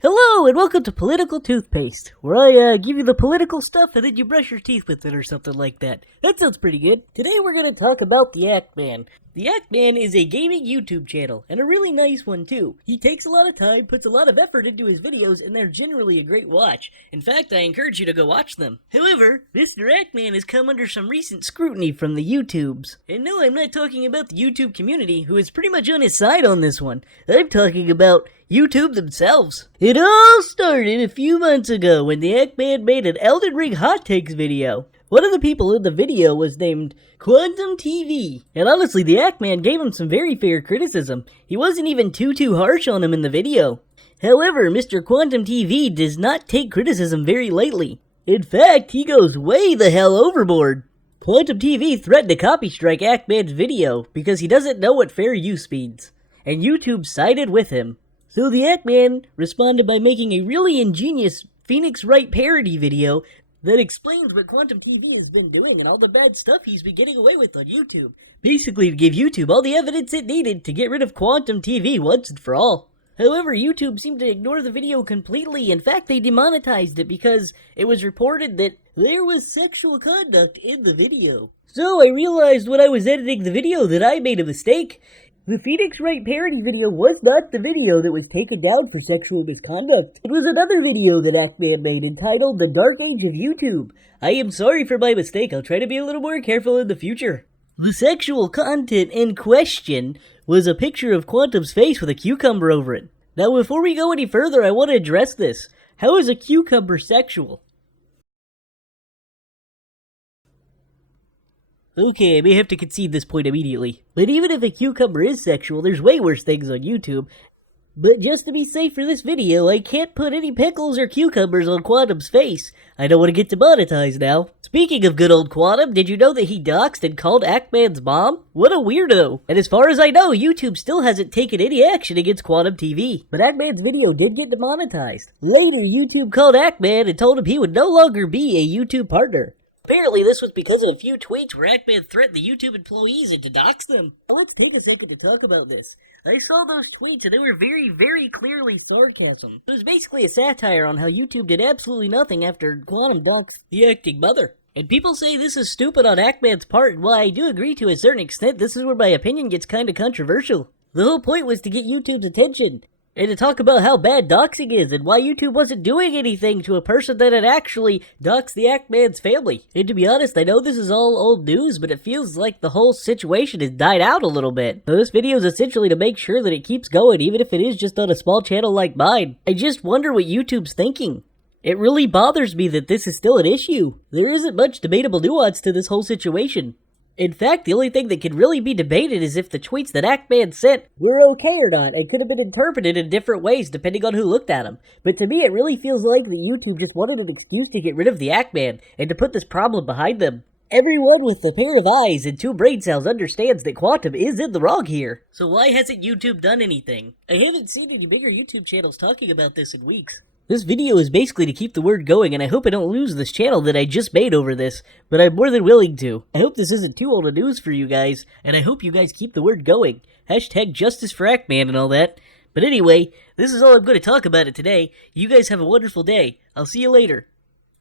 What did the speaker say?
Hello and welcome to Political Toothpaste, where I give you the political stuff and then you brush your teeth with it or something like that. That sounds pretty good. Today we're going to talk about the Actman. The Actman is a gaming YouTube channel, and a really nice one too. He takes a lot of time, puts a lot of effort into his videos, and they're generally a great watch. In fact, I encourage you to go watch them. However, Mr. Actman has come under some recent scrutiny from the YouTubes. And no, I'm not talking about the YouTube community, who is pretty much on his side on this one. I'm talking about YouTube themselves. It all started a few months ago when the Actman made an Elden Ring hot takes video. One of the people in the video was named Quantum TV, and honestly the Actman gave him some very fair criticism. He wasn't even too harsh on him in the video. However, Mr. Quantum TV does not take criticism very lightly. In fact, he goes way the hell overboard. Quantum TV threatened to copy strike Actman's video because he doesn't know what fair use means, and YouTube sided with him. So the Actman responded by making a really ingenious Phoenix Wright parody video that explains what Quantum TV has been doing and all the bad stuff he's been getting away with on YouTube. Basically to give YouTube all the evidence it needed to get rid of Quantum TV once and for all. However, YouTube seemed to ignore the video completely. In fact, they demonetized it because it was reported that there was sexual conduct in the video. So I realized when I was editing the video that I made a mistake. The Phoenix Wright parody video was not the video that was taken down for sexual misconduct. It was another video that Actman made entitled The Dark Age of YouTube. I am sorry for my mistake. I'll try to be a little more careful in the future. The sexual content in question was a picture of Quantum's face with a cucumber over it. Now, before we go any further, I want to address this. How is a cucumber sexual? Okay, I may have to concede this point immediately. But even if a cucumber is sexual, there's way worse things on YouTube. But just to be safe for this video, I can't put any pickles or cucumbers on Quantum's face. I don't want to get demonetized now. Speaking of good old Quantum, did you know that he doxed and called Actman's mom? What a weirdo. And as far as I know, YouTube still hasn't taken any action against Quantum TV. But Actman's video did get demonetized. Later, YouTube called Actman and told him he would no longer be a YouTube partner. Apparently, this was because of a few tweets where Actman threatened the YouTube employees and to dox them. Now, let's take a second to talk about this. I saw those tweets and they were very clearly sarcasm. It was basically a satire on how YouTube did absolutely nothing after Quantum doxed the acting mother. And people say this is stupid on Actman's part, and while I do agree to a certain extent, this is where my opinion gets kinda controversial. The whole point was to get YouTube's attention, and to talk about how bad doxing is and why YouTube wasn't doing anything to a person that had actually doxed the Actman's family. And to be honest, I know this is all old news, but it feels like the whole situation has died out a little bit. So this video is essentially to make sure that it keeps going, even if it is just on a small channel like mine. I just wonder what YouTube's thinking. It really bothers me that this is still an issue. There isn't much debatable nuance to this whole situation. In fact, the only thing that can really be debated is if the tweets that Actman sent were okay or not, and could have been interpreted in different ways depending on who looked at them. But to me, it really feels like that YouTube just wanted an excuse to get rid of the Actman, and to put this problem behind them. Everyone with a pair of eyes and 2 brain cells understands that Quantum is in the wrong here. So why hasn't YouTube done anything? I haven't seen any bigger YouTube channels talking about this in weeks. This video is basically to keep the word going, and I hope I don't lose this channel that I just made over this, but I'm more than willing to. I hope this isn't too old a news for you guys, and I hope you guys keep the word going. Hashtag justiceforactman and all that. But anyway, this is all I'm going to talk about it today. You guys have a wonderful day. I'll see you later.